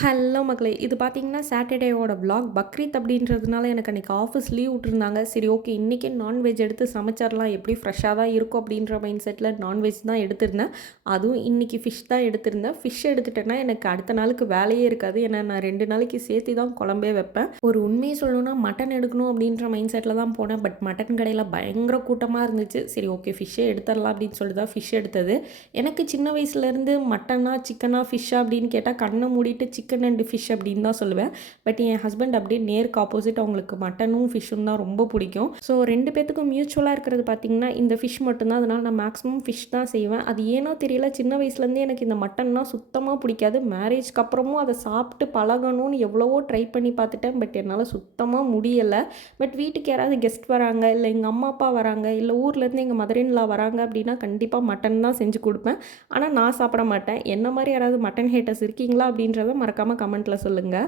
Hello மக்களே! இது பார்த்தீங்கன்னா, சாட்டர்டேவோட விளாக். பக்ரீத் அப்படின்றதுனால எனக்கு அன்னைக்கு ஆஃபீஸ் லீவ் விட்டுருந்தாங்க. சரி ஓகே, இன்னைக்கே நான்வெஜ் எடுத்து சமைச்சிரலாம். எப்படி ஃப்ரெஷ்ஷா தான் இருக்கும் அப்படின்ற மைண்ட் செட்டில நான்வெஜ் தான் எடுத்திருந்தேன். அதுவும் இன்னைக்கு ஃபிஷ் தான் எடுத்திருந்தேன். ஃபிஷ் எடுத்துட்டேன்னா, எனக்கு அடுத்த நாளுக்கு வேலையே இருக்காது. ஏன்னா, நான் 2 நாளைக்கு சேர்த்து தான் குழம்பே வைப்பேன். ஒரு உண்மைய சொல்லணும்னா, மட்டன் எடுக்கணும் அப்படின்ற மைண்ட் செட்டில தான் போனேன். பட் மட்டன் கடையில பயங்கர கூட்டமா இருந்துச்சு. சரி ஓகே, ஃபிஷ்ஷே எடுத்துரலாம் அப்படின்னு சொல்லிட்டு தான் ஃபிஷ் எடுத்தது. எனக்கு சின்ன வயசுலேருந்து மட்டனா, சிக்கனா, ஃபிஷ்ஷா அப்படின்னு கேட்டா கண்ண மூடிட்டு சிக்கன் அண்ட் ஃபிஷ் அப்படின்னு தான் சொல்லுவேன். பட் என் ஹஸ்பண்ட் அப்படியே நேருக்கு ஆப்போசிட். அவங்களுக்கு மட்டனும் ஃபிஷ்ஷும் தான் ரொம்ப பிடிக்கும். ஸோ 2 பேத்துக்கும் மியூச்சுவலாக இருக்கிறது பார்த்தீங்கன்னா, இந்த ஃபிஷ் மட்டும்தான். அதனால நான் மேக்ஸிமம் ஃபிஷ் தான் செய்வேன். அது ஏனோ தெரியல, சின்ன வயசுலேருந்தே எனக்கு இந்த மட்டன்னா சுத்தமாக பிடிக்காது. மேரேஜ்க்கு அப்புறமும் அதை சாப்பிட்டு பழகணும்னு எவ்வளவோ ட்ரை பண்ணி பார்த்துட்டேன். பட் என்னால் சுத்தமாக முடியலை. பட் வீட்டுக்கு யாராவது கெஸ்ட் வராங்க, இல்லை எங்கள் அம்மா அப்பா வராங்க, இல்லை ஊர்லேருந்து எங்கள் மதர் இன் லா வராங்க அப்படின்னா கண்டிப்பாக மட்டன் தான் செஞ்சு கொடுப்பேன். ஆனால் நான் சாப்பிட மாட்டேன். என்ன மாதிரி யாராவது மட்டன் ஹேட்டர்ஸ் இருக்கீங்களா அப்படின்றத மறக்காமல் கமெண்ட்டில் சொல்லுங்கள்.